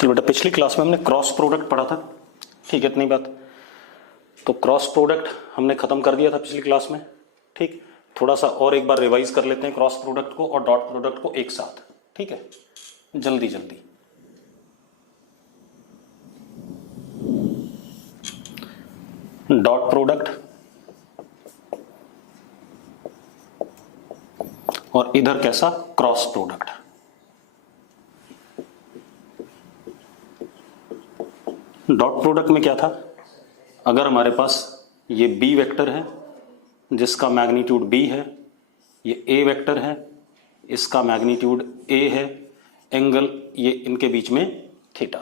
चलो बेटा, पिछली क्लास में हमने क्रॉस प्रोडक्ट पढ़ा था, ठीक है, इतनी बात। तो क्रॉस प्रोडक्ट हमने खत्म कर दिया था पिछली क्लास में, ठीक। थोड़ा सा और एक बार रिवाइज कर लेते हैं क्रॉस प्रोडक्ट को और डॉट प्रोडक्ट को एक साथ, ठीक है, जल्दी जल्दी। डॉट प्रोडक्ट और इधर कैसा क्रॉस प्रोडक्ट। डॉट प्रोडक्ट में क्या था, अगर हमारे पास ये बी वेक्टर है जिसका मैग्नीट्यूड बी है, ये ए वेक्टर है इसका मैग्नीट्यूड ए है, एंगल ये इनके बीच में थीटा,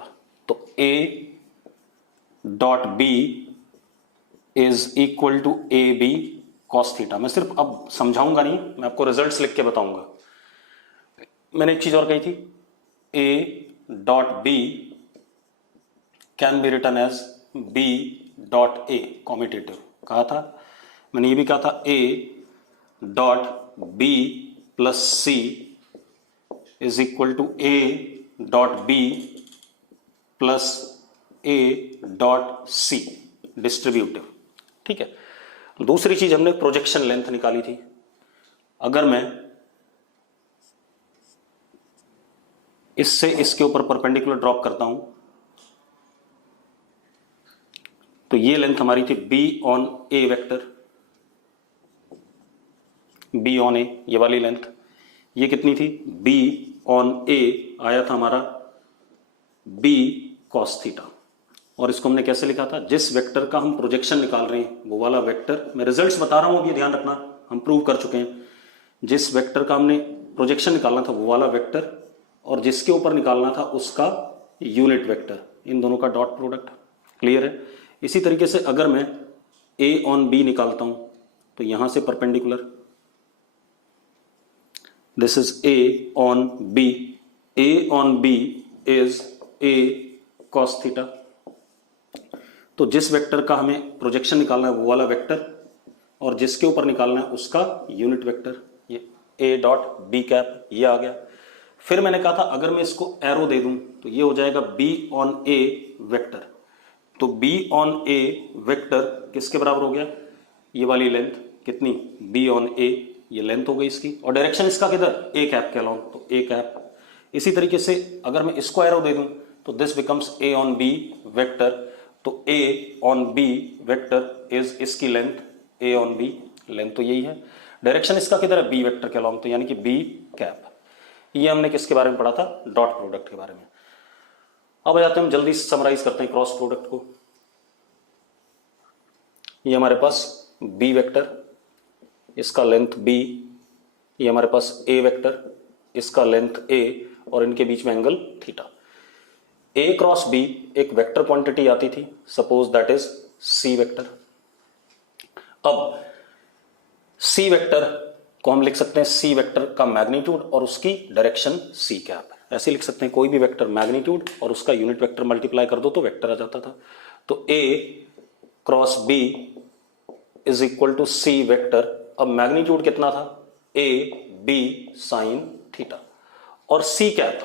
तो A dot B is equal to A B cos theta. मैं सिर्फ अब समझाऊंगा नहीं, मैं आपको रिजल्ट्स लिख के बताऊंगा। मैंने एक चीज और कही थी, A dot B can be written as B dot A, commutative कहा था। मैंने ये भी कहा था A dot B plus C is equal to A dot B plus A dot C, distributive, ठीक है। दूसरी चीज हमने प्रोजेक्शन लेंथ निकाली थी। अगर मैं इससे इसके ऊपर परपेंडिकुलर ड्रॉप करता हूं तो ये लेंथ हमारी थी B on A vector, B on A, ये वाली लेंथ। ये कितनी थी, बी ऑन ए आया था हमारा बी कॉस थीटा। और इसको हमने कैसे लिखा था, जिस वेक्टर का हम प्रोजेक्शन निकाल रहे हैं वो वाला वेक्टर, मैं रिजल्ट्स बता रहा हूं, अभी ध्यान रखना, हम प्रूव कर चुके हैं। जिस वेक्टर का हमने प्रोजेक्शन निकालना था वो वाला वेक्टर, और जिसके ऊपर निकालना था उसका यूनिट वेक्टर, इन दोनों का डॉट प्रोडक्ट। क्लियर है। इसी तरीके से अगर मैं ए ऑन बी निकालता हूं तो यहां से perpendicular, this is A on B, A on B is A cos theta. तो जिस वेक्टर का हमें प्रोजेक्शन निकालना है वो वाला वेक्टर, और जिसके ऊपर निकालना है उसका यूनिट वेक्टर, ये ए डॉट बी कैप, ये आ गया। फिर मैंने कहा था अगर मैं इसको एरो दे दूं तो ये हो जाएगा बी ऑन ए वेक्टर। तो बी ऑन ए वेक्टर किसके बराबर हो गया, ये वाली लेंथ कितनी, बी ऑन ए, ये लेंथ हो गई इसकी, और डायरेक्शन इसका किधर, ए कैप के अलोंग, तो ए कैप। इसी तरीके से अगर मैं इसको एरो दे दूं तो this becomes A on B vector, तो A on B vector is इसकी length, A on B length तो यही है। डायरेक्शन इसका किधर है, बी वेक्टर के अलोंग, तो यानी कि बी कैप। ये हमने किसके बारे में पढ़ा था, डॉट प्रोडक्ट के बारे में। अब आ जाते हैं, हम जल्दी समराइज करते हैं क्रॉस प्रोडक्ट को। ये हमारे पास बी वेक्टर, इसका लेंथ बी, ये हमारे पास ए वेक्टर, इसका लेंथ ए, और इनके बीच में angle theta. A cross B एक वेक्टर क्वांटिटी आती थी, suppose that is C vector. अब सी वेक्टर को हम लिख सकते हैं सी वेक्टर का मैग्नीट्यूड और उसकी डायरेक्शन सी कैप, ऐसे लिख सकते हैं। कोई भी वेक्टर मैग्नीट्यूड और उसका यूनिट वेक्टर मल्टीप्लाई कर दो तो वेक्टर आ जाता था। तो A cross B is equal to C vector. अब मैग्नीट्यूड कितना था, ए बी साइन थीटा, और सी कैप,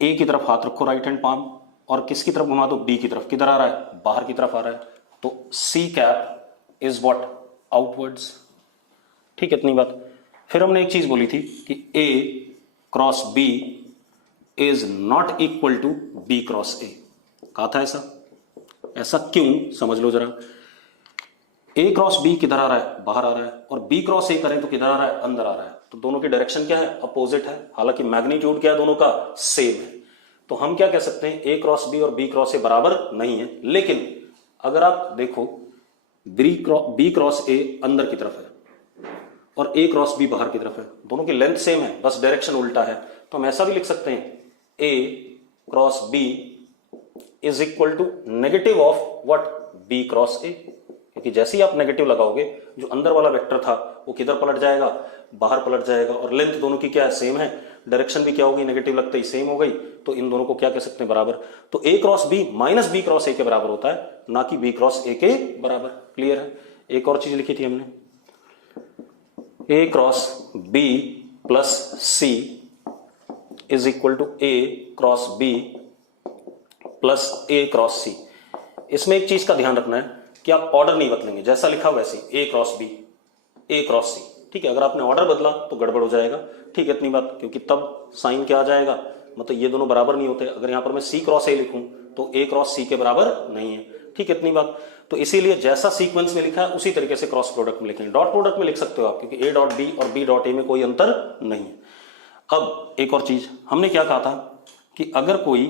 ए की तरफ हाथ रखो राइट हैंड पाम, और किसकी तरफ घुमा दो, बी की तरफ। किधर आ रहा है, बाहर की तरफ आ रहा है, तो C cap is what, outwards, ठीक है, इतनी बात। फिर हमने एक चीज बोली थी कि A cross B is not equal to B cross A, कहा था ऐसा। ऐसा क्यों, समझ लो जरा। ए क्रॉस बी किधर आ रहा है, बाहर आ रहा है, और बी क्रॉस ए करें तो किधर आ रहा है, अंदर आ रहा है। तो दोनों की डायरेक्शन क्या है, अपोजिट है, हालांकि मैग्नीट्यूड क्या है, दोनों का सेम है। तो हम क्या कह सकते हैं, ए क्रॉस बी और बी क्रॉस ए बराबर नहीं है। लेकिन अगर आप देखो, बी क्रॉस ए अंदर की तरफ है और ए क्रॉस बी बाहर की तरफ है, दोनों की लेंथ सेम है, बस डायरेक्शन उल्टा है। तो हम ऐसा भी लिख सकते हैं, A cross B is equal to negative of what, B cross A, क्योंकि जैसे ही आप नेगेटिव लगाओगे जो अंदर वाला वेक्टर था वो किधर पलट जाएगा, बाहर पलट जाएगा, और लेंथ दोनों की क्या है, सेम है, डायरेक्शन भी क्या होगी, नेगेटिव लगते ही सेम हो गई। तो इन दोनों को क्या कह सकते हैं, बराबर। तो A cross B minus B cross A के बराबर होता है, ना कि बी क्रॉस ए के बराबर। क्लियर है। एक और चीज लिखी थी हमने, A cross B plus C is equal to A cross B plus A cross C. इसमें एक चीज का ध्यान रखना है कि आप ऑर्डर नहीं बदलेंगे, जैसा लिखा वैसे ए क्रॉस बी, ए क्रॉस सी, ठीक है। अगर आपने ऑर्डर बदला तो गड़बड़ हो जाएगा, ठीक है, इतनी बात, क्योंकि तब साइन क्या आ जाएगा, मतलब ये दोनों बराबर नहीं होते। अगर यहां पर मैं सी क्रॉस ए लिखूं तो ए क्रॉस सी के बराबर नहीं है, ठीक है, इतनी बात। तो इसीलिए जैसा सीक्वेंस में लिखा है उसी तरीके से क्रॉस प्रोडक्ट में लिखेंगे। डॉट प्रोडक्ट में लिख सकते हो आप, क्योंकि ए डॉट बी और बी डॉट ए में कोई अंतर नहीं है। अब एक और चीज, हमने क्या कहा था कि अगर कोई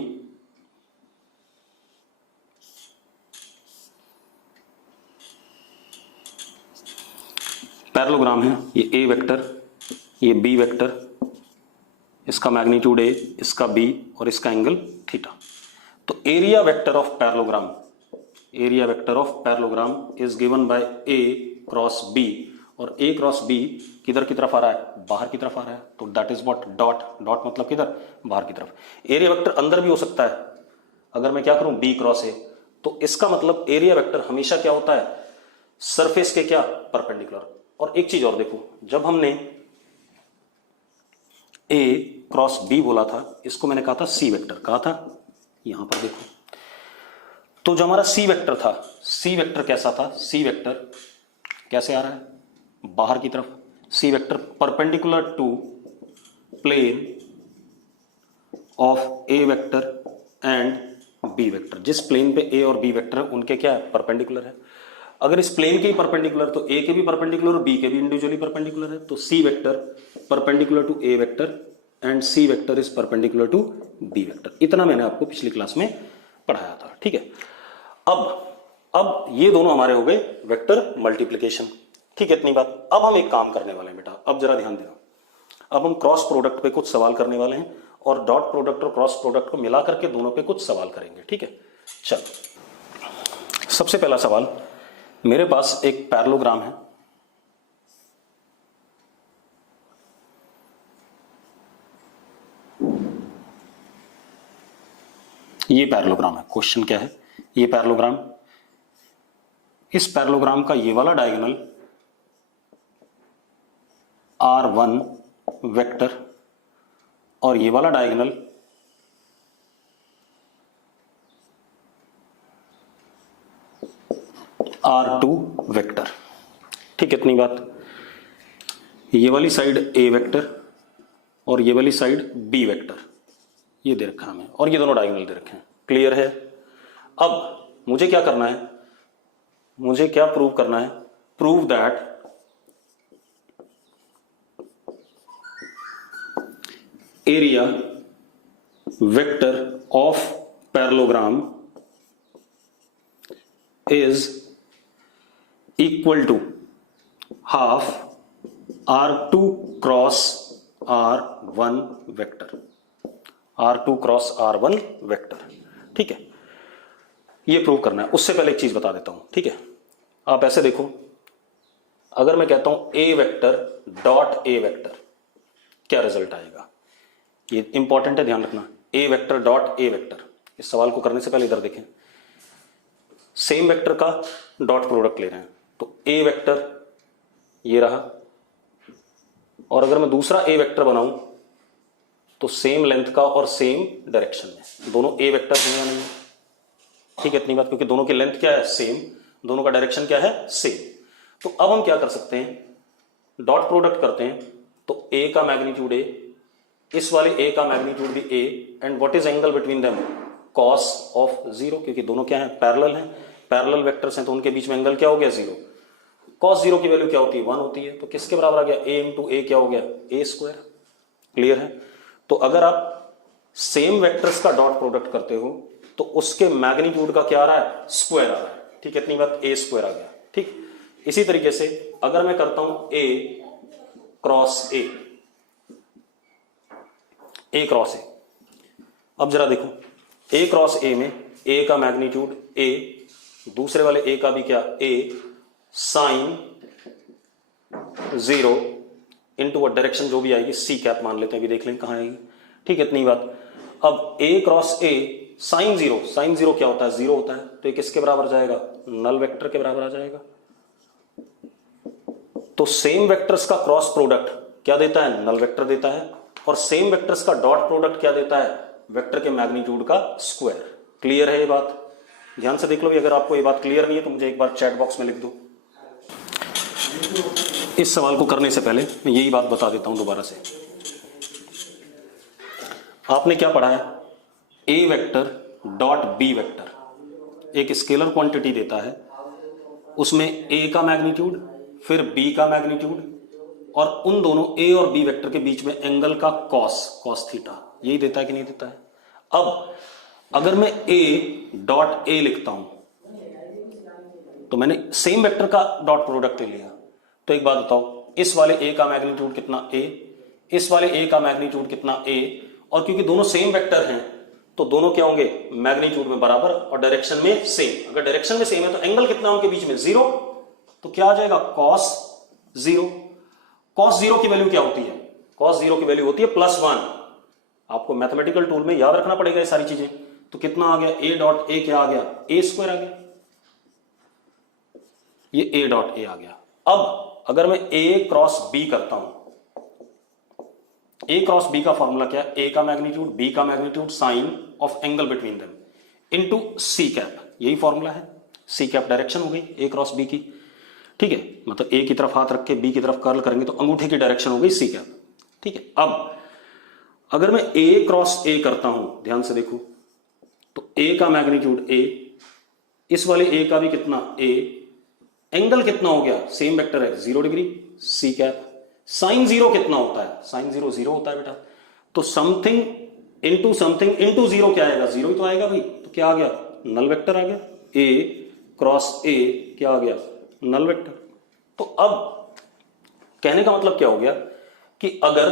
पैरेललोग्राम है, ये ए वेक्टर, ये बी वेक्टर, इसका मैग्नीट्यूड ए, इसका बी और इसका एंगल थीटा, तो area vector of parallelogram, area vector of parallelogram is given by A cross B, और ए क्रॉस बी किधर की तरफ आ रहा है, बाहर की तरफ आ रहा है, तो that is what, dot, dot मतलब किधर, बाहर की तरफ। एरिया वेक्टर अंदर भी हो सकता है, अगर मैं क्या करूं बी क्रॉस ए, तो इसका मतलब एरिया वेक्टर हमेशा क्या होता है, सरफेस के क्या, परपेंडिकुलर। और एक चीज और देखो, जब हमने ए क्रॉस बी बोला था, इसको मैंने कहा था सी वेक्टर, कहा था, यहां पर देखो, तो जो हमारा सी वेक्टर था, सी वेक्टर कैसा था, सी वेक्टर कैसे आ रहा है, बाहर की तरफ। C vector perpendicular to plane of A vector and B vector, जिस प्लेन पे ए और बी वेक्टर है उनके क्या है, परपेंडिकुलर है। अगर इस प्लेन के ही परपेंडिकुलर, तो ए के भी परपेंडिकुलर और बी के भी इंडिविजुअली परपेंडिकुलर है, तो C vector perpendicular to A vector and C vector is perpendicular to B vector. इतना मैंने आपको पिछली क्लास में पढ़ाया था, ठीक है। अब ये दोनों हमारे हो गए वेक्टर मल्टीप्लिकेशन, ठीक है, इतनी बात। अब हम एक काम करने वाले हैं बेटा, अब जरा ध्यान देना, अब हम क्रॉस प्रोडक्ट पे कुछ सवाल करने वाले हैं, और डॉट प्रोडक्ट और क्रॉस प्रोडक्ट को मिला करके दोनों पे कुछ सवाल करेंगे, ठीक है। चल, सबसे पहला सवाल, मेरे पास एक पैरेललोग्राम है, ये पैरेललोग्राम है। क्वेश्चन क्या है, ये पैरेललोग्राम, इस पैरेललोग्राम का ये वाला डायगोनल R1 वेक्टर और ये वाला डायगोनल R2 वेक्टर, ठीक है, इतनी बात। ये वाली साइड A वेक्टर और ये वाली साइड B वेक्टर, ये दे रखा हमें, और ये दोनों डायगोनल दे रखे हैं, क्लियर है। अब मुझे क्या करना है, मुझे क्या प्रूव करना है, prove that area vector of parallelogram is equal to half R2 cross R1 vector, R2 cross R1 vector, ठीक है, ये प्रूव करना है। उससे पहले एक चीज बता देता हूं, ठीक है। आप ऐसे देखो, अगर मैं कहता हूं ए वेक्टर डॉट ए वेक्टर, क्या रिजल्ट आएगा, ये इंपॉर्टेंट है, ध्यान रखना। ए वेक्टर डॉट ए वेक्टर, इस सवाल को करने से पहले इधर देखें, सेम वेक्टर का डॉट प्रोडक्ट ले रहे हैं, तो ए वेक्टर ये रहा, और अगर मैं दूसरा ए वेक्टर बनाऊं तो सेम लेंथ का और सेम डायरेक्शन में, दोनों ए वेक्टर हैं या नहीं, ठीक है, इतनी बात, क्योंकि दोनों की लेंथ क्या है, सेम, दोनों का डायरेक्शन क्या है, सेम। तो अब हम क्या कर सकते हैं, डॉट प्रोडक्ट करते हैं, तो ए का मैग्नीट्यूड ए, इस वाले ए का मैग्नीट्यूड भी A, and what is angle between them, cos of zero, क्योंकि दोनों क्या है, पैरेलल हैं, पैरेलल वेक्टर्स हैं, तो उनके बीच में एंगल क्या हो गया, जीरो। कॉस जीरो की वैल्यू क्या होती है, 1 होती है, तो किसके बराबर आ गया, ए इंटू ए क्या हो गया, ए स्क्वायर, क्लियर है। तो अगर आप सेम वेक्टर्स का डॉट प्रोडक्ट करते हो तो उसके मैग्नीट्यूड का क्या आ रहा है, स्क्वायर आ रहा है, ठीक है, इतनी बात, ए स्क्वायर आ गया, ठीक। इसी तरीके से अगर मैं करता हूं ए क्रॉस ए, ए क्रॉस ए, अब जरा देखो, ए क्रॉस ए में ए का मैग्नीट्यूड ए, दूसरे वाले ए का भी क्या, ए, साइन 0 इनटू डायरेक्शन जो भी आएगी सी कैप मान लेते हैं, अभी देख लें कहां आएगी, ठीक है, इतनी बात। अब ए क्रॉस ए साइन 0, साइन 0 क्या होता है, 0 होता है, तो ये किसके बराबर जाएगा, नल वेक्टर के बराबर आ जाएगा। तो सेम वेक्टर्स का क्रॉस प्रोडक्ट क्या देता है, नल वेक्टर देता है, और सेम वेक्टर्स का डॉट प्रोडक्ट क्या देता है, वेक्टर के मैग्नीट्यूड का स्क्वायर, क्लियर है ये बात? ध्यान से देख लो भी, अगर आपको ये बात क्लियर नहीं है तो मुझे एक बार चैट बॉक्स में लिख दो। इस सवाल को करने से पहले मैं यही बात बता देता हूं दोबारा से। आपने क्या पढ़ा है? ए वेक्टर डॉट बी वेक्टर एक स्केलर क्वांटिटी देता है, उसमें ए का मैग्नीट्यूड फिर बी का मैग्नीट्यूड और उन दोनों ए और बी वेक्टर के बीच में एंगल का कॉस थीटा, यही देता है कि नहीं देता है? अब अगर मैं ए डॉट ए लिखता हूं तो मैंने सेम वेक्टर का डॉट प्रोडक्ट ले लिया। तो एक बात बताओ, इस वाले ए का मैग्नीट्यूड कितना ए, इस वाले ए का मैग्नीट्यूड कितना ए, और क्योंकि दोनों सेम वेक्टर हैं तो दोनों क्या होंगे? मैग्नीट्यूड में बराबर और डायरेक्शन में सेम। अगर डायरेक्शन में सेम है तो एंगल कितना उनके बीच में? 0। तो क्या आ जाएगा? cos 0। cos 0 की वैल्यू क्या होती है? cos 0 की वैल्यू होती है +1। आपको मैथमेटिकल टूल में याद रखना पड़ेगा ये सारी चीजें। तो कितना आ गया? a डॉट ए क्या आ गया? a² आ गया, ये a डॉट ए आ गया। अब अगर मैं a क्रॉस b करता हूं, a क्रॉस b का फॉर्मूला क्या है? a का मैग्नीट्यूड b का magnitude sine of angle between them into c cap, यही फॉर्मूला है। c कैप डायरेक्शन हो गई a क्रॉस b की, ठीक है? मतलब a की तरफ हाथ रख के b की तरफ कर्ल करेंगे तो अंगूठे की डायरेक्शन हो गई c कैप, ठीक है? अब अगर मैं a क्रॉस a करता हूं, ध्यान से देखो, तो a का मैग्नीट्यूड a, इस वाले a का भी कितना? a, एंगल कितना हो गया? सेम वेक्टर है 0 डिग्री, c कैप। साइन 0 कितना होता है? साइन 0 0 होता है बेटा। तो समथिंग इंटू समथिंग इंटू 0 क्या आएगा? 0 ही तो आएगा भाई। तो क्या आ गया? नल वेक्टर आ गया। a क्रॉस a क्या आ गया? Null vector. तो अब कहने का मतलब क्या हो गया कि अगर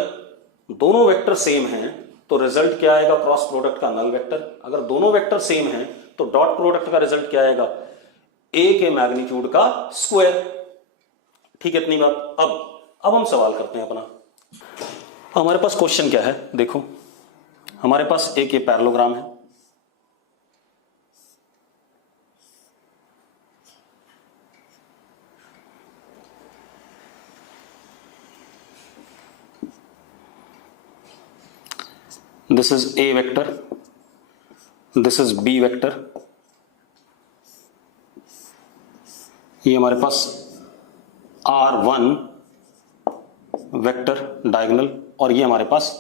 दोनों वेक्टर सेम हैं तो रिजल्ट क्या आएगा? क्रॉस प्रोडक्ट का नल वेक्टर। अगर दोनों वेक्टर सेम हैं तो डॉट प्रोडक्ट का रिजल्ट क्या आएगा? a के मैग्नीट्यूड का स्क्वायर, ठीक है? इतनी बात। अब हम सवाल करते हैं अपना। हमारे पास क्वेश्चन क्या है? देखो, हमारे पास एक ये पैरेललोग्राम है, this is a vector, this is b vector, ये हमारे पास r1 वेक्टर डायगोनल और ये हमारे पास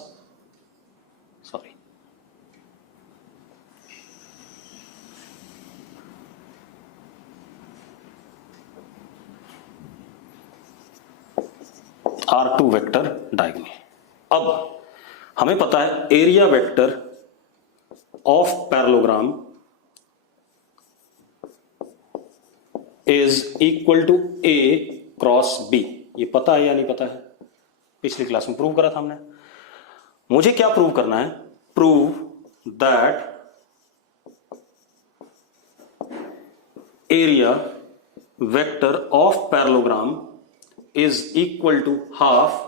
r2 वेक्टर डायगोनल। अब हमें पता है area vector of parallelogram is equal to a cross b। ये पता है या नहीं पता है? पिछली क्लास में प्रूव करा था हमने। मुझे क्या प्रूव करना है? Prove that area vector of parallelogram is equal to half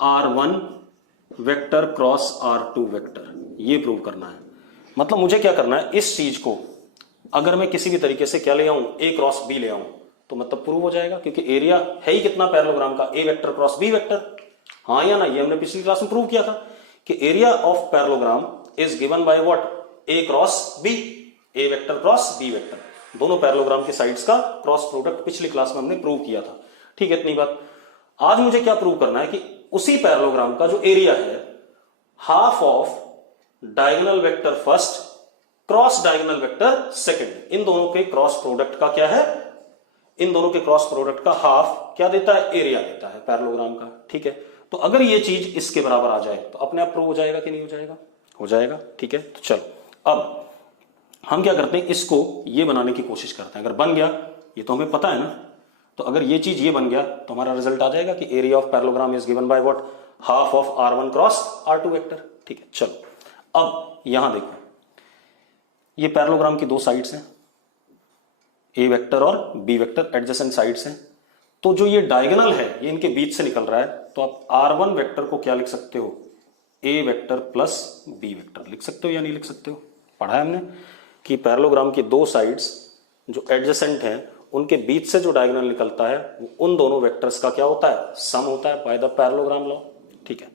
r1 vector cross r2 vector. ये प्रूव करना है। मतलब मुझे क्या करना है? इस चीज को अगर मैं किसी भी तरीके से क्या ले आऊं? a क्रॉस b ले आऊं तो मतलब प्रूव हो जाएगा, क्योंकि एरिया है ही कितना पैरेललोग्राम का? a vector cross b vector. हाँ या ना? ये हमने पिछली क्लास में प्रूव किया था कि area of parallelogram is given by what? a cross b, a vector cross b vector, दोनों पैरेललोग्राम के साइड्स का क्रॉस प्रोडक्ट पिछली क्लास में हमने प्रूव किया था, ठीक है? इतनी बात। आज मुझे क्या प्रूव करना है कि उसी पैरेललोग्राम का जो एरिया है half of diagonal vector first cross diagonal vector second, इन दोनों के क्रॉस प्रोडक्ट का क्या है? इन दोनों के क्रॉस प्रोडक्ट का हाफ क्या देता है? एरिया देता है पैरेललोग्राम का, ठीक है? तो अगर ये चीज इसके बराबर आ जाए तो अपने आप प्रूव हो जाएगा कि नहीं हो जाएगा? हो जाएगा, ठीक है? तो चलो अब हम क्या करते हैं? इसको ये बनाने की कोशिश करते हैं। अगर बन गया, ये तो हमें पता है ना, तो अगर ये चीज ये बन गया तो हमारा रिजल्ट आ जाएगा कि area of parallelogram is given by what? Half of r1 cross r2 vector, ठीक है? चलो अब यहां देखो, ये पैरेललोग्राम की दो साइड्स हैं, a वेक्टर और b वेक्टर एडजेसेंट साइड्स हैं। तो जो ये डायगोनल है ये इनके बीच से निकल रहा है, तो आप r1 वेक्टर को क्या लिख सकते हो? a vector plus b vector लिख सकते हो या नहीं लिख सकते हो? पढ़ा है हमने कि पैरेललोग्राम की दो साइड्स जो एडजेसेंट हैं उनके बीच से जो डायगोनल निकलता है वो उन दोनों वेक्टर्स का क्या होता है? सम होता है बाय द पैरेललोग्राम लॉ, ठीक है?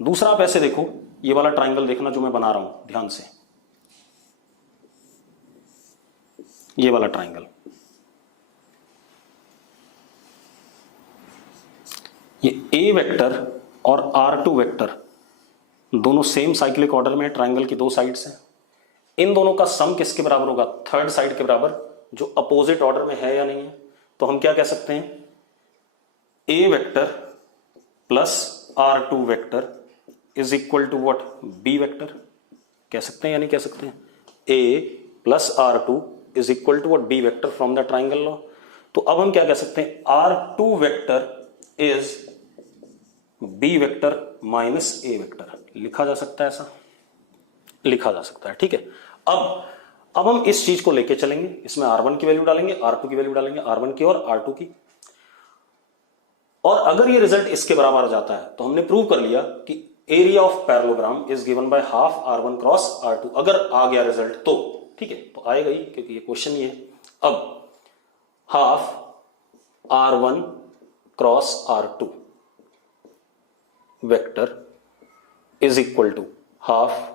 दूसरा आप ऐसे देखो, ये वाला ट्राइंगल देखना जो मैं बना रहा हूं ध्यान से, ये वाला ट्राइंगल, ये ए वेक्टर और R2 वेक्टर दोनों सेम साइक्लिक ऑर्डर में है, ट्राइंगल की दो साइड्स हैं। इन दोनों का सम किसके बराबर होगा? थर्ड साइड के बराबर, जो अपोजिट ऑर्डर में है या नहीं है। तो हम क्या कह सकते हैं? A vector plus R2 vector is equal to what? B vector. कह सकते हैं या नहीं कह सकते हैं? A plus R2 is equal to what? B vector from the triangle law. तो अब हम क्या कह सकते हैं? R2 vector is B vector minus A vector. लिखा जा सकता है, ऐसा लिखा जा सकता है, ठीक है। अब हम इस चीज को लेके चलेंगे, इसमें R1 की वैल्यू डालेंगे, R2 की वैल्यू डालेंगे, R1 की और R2 की। और अगर ये रिजल्ट इसके बराबर आ जाता है तो हमने प्रूव कर लिया कि area of parallelogram is given by half R1 cross R2। अगर आ गया रिजल्ट तो ठीक है, तो आएगा ही क्योंकि ये क्वेश्चन ही है। अब half R1 cross R2 vector is equal to half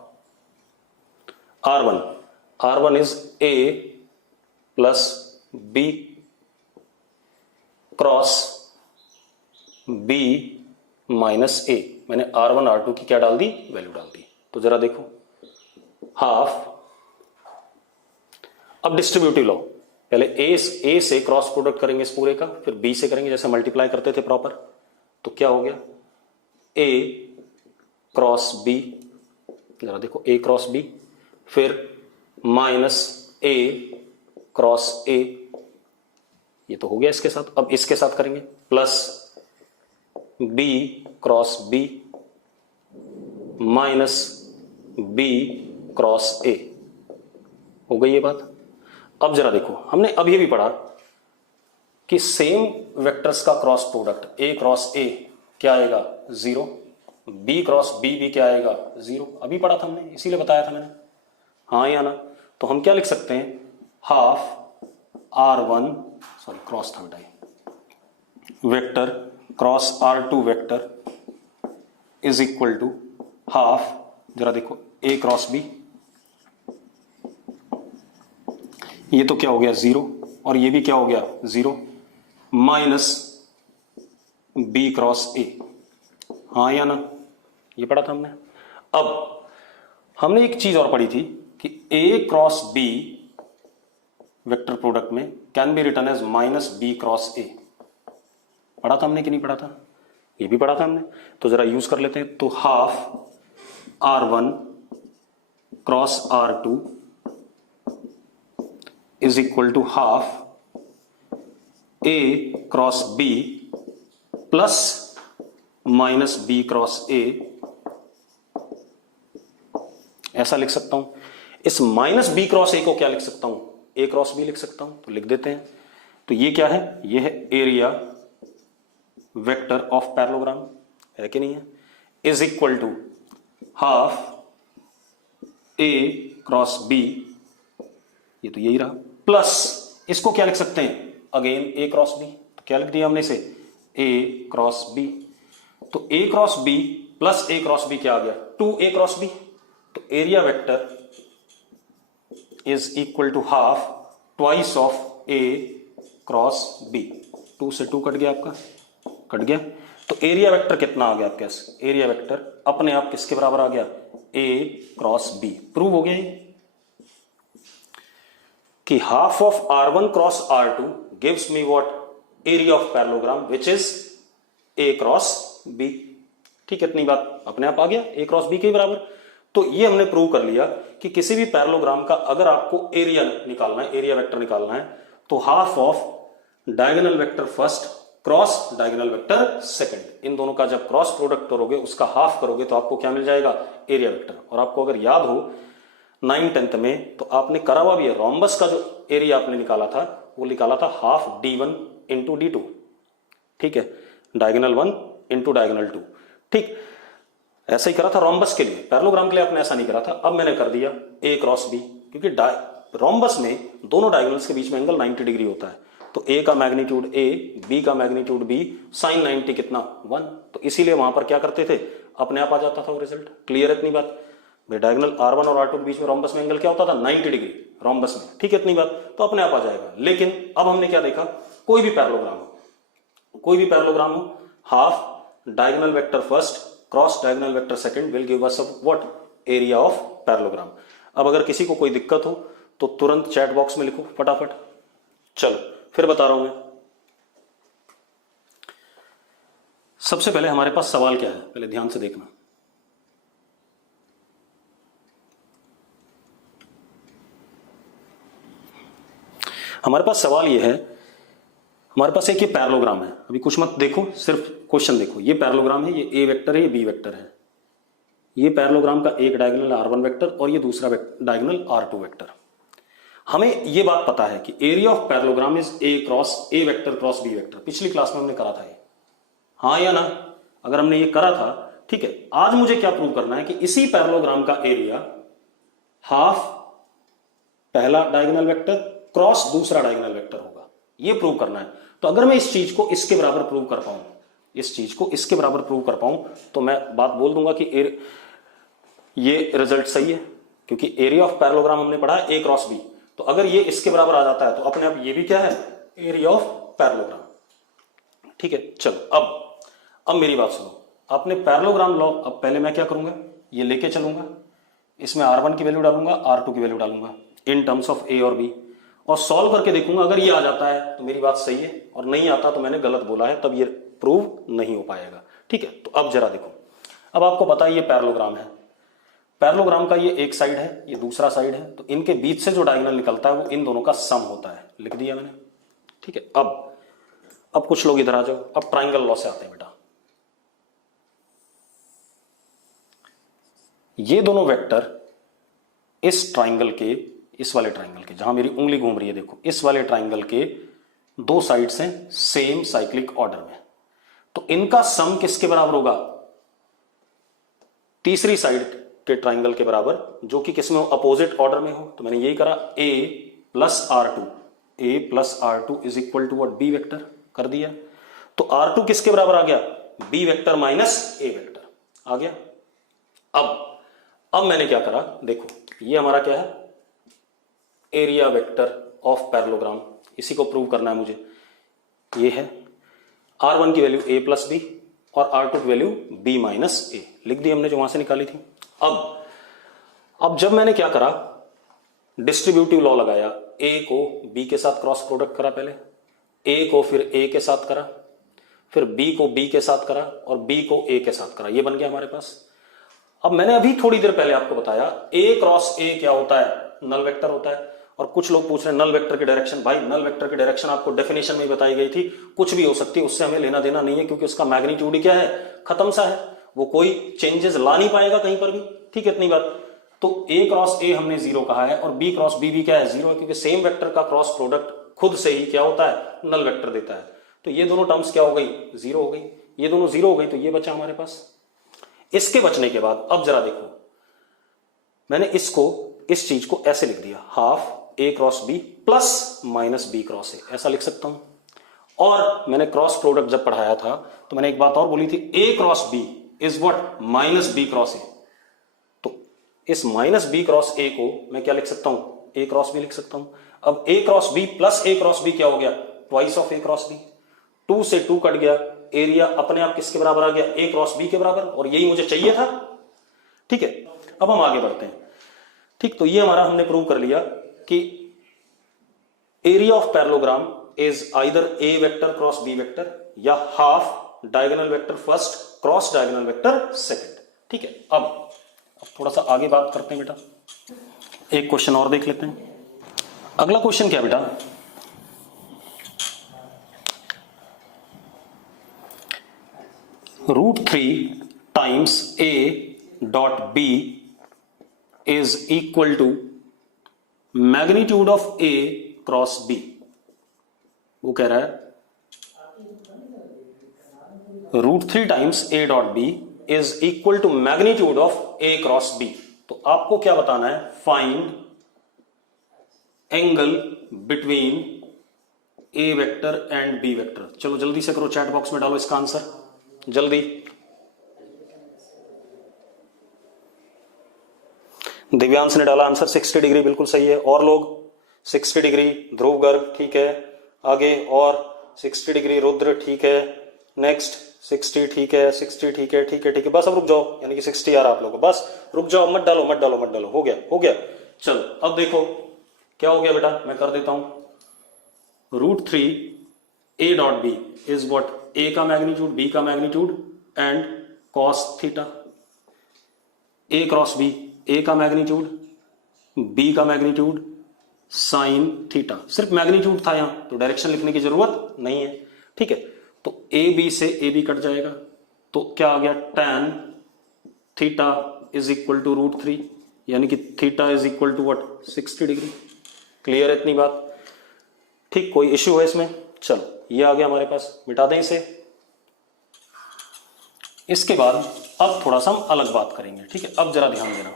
R1 is A plus B cross B minus A। मैंने R1 R2 की क्या डाल दी? वैल्यू डाल दी। तो जरा देखो, हाफ, अब डिस्ट्रीब्यूटिव लॉ, पहले A से क्रॉस प्रोडक्ट करेंगे इस पूरे का, फिर B से करेंगे जैसे मल्टीप्लाई करते थे प्रॉपर। तो क्या हो गया? A क्रॉस B, जरा देखो, A क्रॉस B, फिर माइनस A क्रॉस A, ये तो हो गया इसके साथ। अब इसके साथ करेंगे plus B cross B minus B cross A। हो गई ये बात। अब जरा देखो, हमने अभी भी पढ़ा कि सेम वेक्टर्स का cross product A cross A क्या आएगा? 0। B क्रॉस B भी क्या आएगा? 0। अभी पढ़ा था हमने, इसीलिए बताया था मैंने, हाँ या ना। तो हम क्या लिख सकते हैं? हाफ R1, सॉरी क्रॉस था बेटा, vector cross R2 vector is equal to half, जरा देखो, A क्रॉस B, ये तो क्या हो गया? 0, और ये भी क्या हो गया? 0, माइनस B क्रॉस A। हाँ या ना, ये पढ़ा था हमने। अब हमने एक चीज और पढ़ी थी कि A cross B vector product में can be written as minus B cross A। पढ़ा था हमने कि नहीं पढ़ा था? ये भी पढ़ा था हमने। तो जरा यूज कर लेते हैं। तो half R1 cross R2 is equal to half A cross B plus minus B cross A। ऐसा लिख सकता हूं। इस माइनस B क्रॉस A को क्या लिख सकता हूं? A क्रॉस B लिख सकता हूं। तो लिख देते हैं। तो ये क्या है? ये है एरिया वेक्टर ऑफ पैरेललोग्राम, है कि नहीं है? Is equal to half A cross B, ये तो यही रहा, प्लस इसको क्या लिख सकते हैं? Again A cross B। तो क्या लिख दिया हमने इसे? A cross B। तो A cross B plus A cross B क्या आ गया? 2A cross B। तो area vector is equal to half twice of A cross B। 2 से 2 कट गया, आपका कट गया। तो एरिया वेक्टर कितना आ गया आपके पास? एरिया वेक्टर अपने आप किसके बराबर आ गया? A cross B। प्रूव हो गया कि half of R1 cross R2 gives me what? Area of parallelogram which is A cross B। ठीक है, इतनी बात अपने आप आ गया, A क्रॉस B के बराबर। तो ये हमने प्रूव कर लिया कि किसी भी पैरेललोग्राम का अगर आपको एरिया निकालना है, एरिया वेक्टर निकालना है, तो half of diagonal vector first cross diagonal vector second, इन दोनों का जब क्रॉस प्रोडक्ट करोगे, उसका हाफ करोगे, तो आपको क्या मिल जाएगा? Area vector. और आपको अगर याद हो 9th 10th में, तो आपने करा हुआ भी है, रोम्बस का जो एरिया आपने निकाला था वो निकाला था हाफ D1 इंटू D2। ठीक है, डायगोनल 1 इंटू डायगोनल 2। ठीक, ऐसा ही करा था रोम्बस के लिए। पैरेललोग्राम के लिए आपने ऐसा नहीं करा था। अब मैंने कर दिया A क्रॉस B, क्योंकि रोम्बस में दोनों डायगोनल्स के बीच में एंगल 90 डिग्री होता है। तो A का मैग्नीट्यूड A, B का मैग्नीट्यूड B, साइन 90 कितना? 1। तो इसीलिए वहां पर क्या करते थे? अपने आप आ जाता था वो रिजल्ट। क्लियर है इतनी बात? डायगोनल R1 और R2 के बीच में रोम्बस में एंगल क्या होता था? 90 डिग्री। रोम्बस में, ठीक है इतनी बात, तो अपने आप आ जाएगा। लेकिन अब हमने क्या देखा, कोई भी पैरेललोग्राम हो, half diagonal vector first cross diagonal vector second will give us what, area of parallelogram. अब अगर किसी को कोई दिक्कत हो तो तुरंत चैट बॉक्स में लिखो फटाफट। चलो फिर बता रहा हूं मैं। सबसे पहले हमारे पास सवाल क्या है, पहले ध्यान से देखना। हमारे पास सवाल ये है, हमारे पास एक ये पैरेललोग्राम है, अभी कुछ मत देखो, सिर्फ क्वेश्चन देखो। ये पैरेललोग्राम है, ये ए वेक्टर है, ये बी वेक्टर है। ये पैरेललोग्राम का एक डायगोनल R1 वेक्टर और ये दूसरा डायगोनल R2 वेक्टर। हमें ये बात पता है कि area of parallelogram is A vector cross B vector. पिछली क्लास में हमने करा था ये, हाँ या ना? अगर हमने ये करा था, ठीक है। आज मुझे क्या प्रूव करना है कि इसी पैरेललोग्राम का एरिया हाफ पहला डायगोनल वेक्टर क्रॉस दूसरा डायगोनल वेक्टर होगा, ये प्रूव करना है। तो अगर मैं इस चीज को इसके बराबर प्रूव कर पाऊं, इस चीज को इसके बराबर प्रूव कर पाऊं, तो मैं बात बोल दूंगा कि ये रिजल्ट सही है, क्योंकि एरिया ऑफ पैरेललोग्राम हमने पढ़ा है ए क्रॉस बी। तो अगर ये इसके बराबर आ जाता है तो अपने आप ये भी क्या है, एरिया ऑफ पैरेललोग्राम, ठीक है। चलो अब मेरी बात सुनो, आपने पैरेललोग्राम लॉ, अब पहले मैं क्या करूंगा, ये लेके चलूंगा, इसमें R1 की वैल्यू डालूंगा, R2 की वैल्यू डालूंगा इन टर्म्स ऑफ ए और बी, और सॉल्व करके देखूंगा। अगर ये आ जाता है तो मेरी बात सही है, और नहीं आता तो मैंने गलत बोला है, तब ये प्रूव नहीं हो पाएगा, ठीक है। तो अब जरा देखो, अब आपको पता है ये पैरेललोग्राम है, पैरेललोग्राम का ये एक साइड है, ये दूसरा साइड है, तो इनके बीच से जो डायगोनल निकलता है वो इन दोनों का सम होता है, लिख दिया मैंने, ठीक है। अब कुछ लोग इधर आ जाओ, अब ट्राइंगल लॉ से आते हैं बेटा। ये दोनों वेक्टर इस ट्राइंगल के, इस वाले ट्राइंगल के, जहां मेरी उंगली घूम रही है देखो, इस वाले ट्राइंगल के दो साइड्स हैं सेम साइक्लिक ऑर्डर में, तो इनका सम किसके बराबर होगा, तीसरी साइड के ट्राइंगल के बराबर, जो कि किसमें हो, अपोजिट ऑर्डर में हो। तो मैंने यही करा, a plus R two is equal to what, B vector कर दिया। तो R2 किसके बराबर आ गया, B vector minus A vector आ गया। अब मैंने क्या करा, देखो ये हमारा क्या है, एरिया वेक्टर ऑफ पैरेललोग्राम, इसी को प्रूव करना है मुझे। ये है R1 की वैल्यू a प्लस बी और R2 की वैल्यू b माइनस ए, लिख दी हमने जो वहां से निकाली थी। अब जब मैंने क्या करा, डिस्ट्रीब्यूटिव लॉ लगाया, a को b के साथ क्रॉस प्रोडक्ट करा, पहले a को फिर a के साथ करा, फिर b को b के साथ करा और b को a के साथ करा, ये बन गया हमारे पास। अब मैंने अभी थोड़ी देर पहले आपको बताया a क्रॉस a क्या होता है, नल वेक्टर होता है। और कुछ लोग पूछ रहे हैं नल वेक्टर की डायरेक्शन, भाई नल वेक्टर की डायरेक्शन आपको डेफिनेशन में बताई गई थी, कुछ भी हो सकती है, उससे हमें लेना देना नहीं है, क्योंकि उसका मैग्नीट्यूड क्या है, खत्म सा है, वो कोई चेंजेस ला नहीं पाएगा कहीं पर भी, ठीक है इतनी बात। तो a क्रॉस a हमने जीरो कहा है, और b क्रॉस b भी क्या है, जीरो है, क्योंकि सेम वेक्टर का क्रॉस प्रोडक्ट खुद से ही क्या होता है, नल वेक्टर देता है। तो ये दोनों टर्म्स क्या हो गई, जीरो हो गई, ये दोनों जीरो हो गई, तो ये बचा हमारे पास। इसके बचने के बाद अब जरा देखो, मैंने इस चीज को ऐसे लिख दिया, half a cross b plus minus b cross a, ऐसा लिख सकता हूं। और मैंने क्रॉस प्रोडक्ट जब पढ़ाया था तो मैंने एक बात और बोली थी, a cross b is what, minus b cross a। तो इस माइनस b क्रॉस a को मैं क्या लिख सकता हूं, a क्रॉस b लिख सकता हूं। अब a cross b plus a cross b क्या हो गया, twice of a cross b, 2 से 2 कट गया, एरिया अपने आप किसके बराबर आ गया, a क्रॉस b के बराबर, और यही मुझे चाहिए था, ठीक है। अब हम आगे बढ़ते हैं, ठीक। तो ये हमारा हमने प्रूव कर लिया कि area of parallelogram is either a vector cross b vector या half diagonal vector first cross diagonal vector second, ठीक है। अब थोड़ा सा आगे बात करते हैं बेटा, एक क्वेश्चन और देख लेते हैं। अगला क्वेश्चन क्या बेटा, √3 times a dot b is equal to magnitude of a cross b। वो कह रहा है √3 times a dot b is equal to magnitude of a cross b। तो आपको क्या बताना है, find angle between a vector and b vector. चलो जल्दी से करो, चैट बॉक्स में डालो इसका आंसर जल्दी। दिव्यांश ने डाला आंसर 60 डिग्री, बिल्कुल सही है। और लोग 60 डिग्री ध्रुव गर्ग, ठीक है। आगे और 60 डिग्री रुद्र, ठीक है। नेक्स्ट 60, ठीक है। 60, ठीक है, ठीक है, ठीक है। बस अब रुक जाओ, यानी कि 60 आ रहा आप लोगों को, बस रुक जाओ, मत डालो मत डालो मत डालो, हो गया हो गया। चलो अब देखो क्या हो गया बेटा, मैं कर देता हूं। √3 a dot B is what, A का मैग्नीट्यूड, बी का magnitude and cos theta. A cross B, A का मैग्नीट्यूड, बी का मैग्नीट्यूड, साइन थीटा। सिर्फ मैग्नीट्यूड था यहां, तो डायरेक्शन लिखने की जरूरत नहीं है, ठीक है। तो ए बी से ए बी कट जाएगा, तो क्या आ गया, tan theta is equal to √3, यानी कि theta is equal to what, 60 degree. Clear है इतनी बात, ठीक। कोई इश्यू है इसमें? चलो ये आ गया हमारे पास, मिटा दें इसे। इसके बाद अब थोड़ा सा हम अलग बात करेंगे, ठीक है। अब जरा ध्यान देना,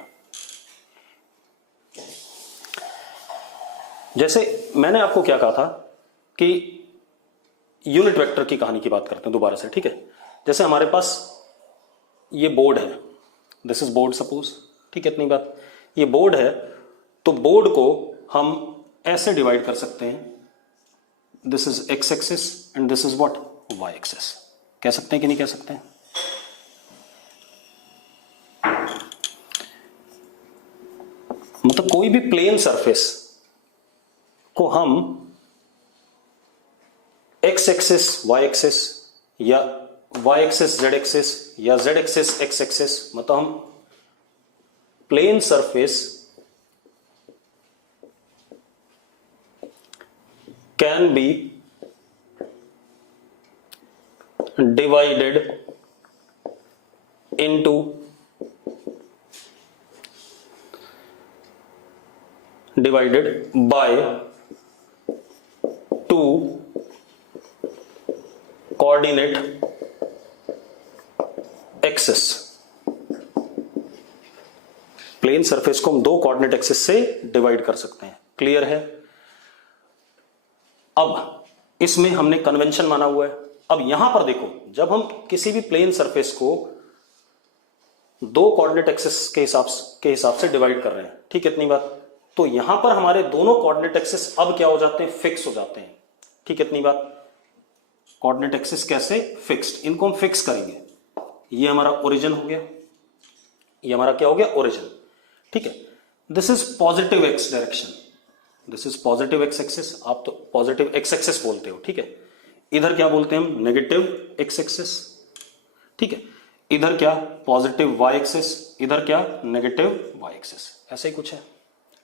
जैसे मैंने आपको क्या कहा था कि यूनिट वेक्टर की कहानी की बात करते हैं दोबारा से, ठीक है। जैसे हमारे पास ये बोर्ड है, दिस इज बोर्ड सपोज, ठीक है, इतनी बात। ये बोर्ड है, तो बोर्ड को हम ऐसे डिवाइड कर सकते हैं, this is x axis and this is what, y axis. कह सकते हैं कि नहीं कह सकते हैं? मतलब कोई भी प्लेन सरफेस को हम एक्स एक्सिस वाई एक्सिस या वाई एक्सिस जेड एक्सिस या जेड एक्सिस एक्स एक्सिस, मतलब हम plane surface can be divided into divided by 2 coordinate axis। Plane surface को हम 2 कोऑर्डिनेट एक्सिस से डिवाइड कर सकते हैं। क्लियर है? अब इसमें हमने कन्वेंशन माना हुआ है। अब यहां पर देखो, जब हम किसी भी प्लेन सरफेस को 2 कोऑर्डिनेट एक्सिस के हिसाब से डिवाइड कर रहे हैं, ठीक है, इतनी बात। तो यहां पर हमारे दोनों कोऑर्डिनेट एक्सिस अब क्या हो जाते हैं, फिक्स हो जाते हैं, ठीक है, इतनी बात। कोऑर्डिनेट एक्सिस कैसे फिक्स्ड, इनको हम फिक्स करेंगे। ये हमारा ओरिजिन हो गया, ये हमारा क्या हो गया, ओरिजिन, ठीक है। This is positive x direction, this is positive x axis, आप तो पॉजिटिव एक्स एक्सिस बोलते हो, ठीक है। इधर क्या बोलते हैं हम, नेगेटिव एक्स एक्सिस, ठीक है। इधर क्या, पॉजिटिव वाई एक्सिस, इधर क्या, नेगेटिव वाई एक्सिस, ऐसे ही कुछ है,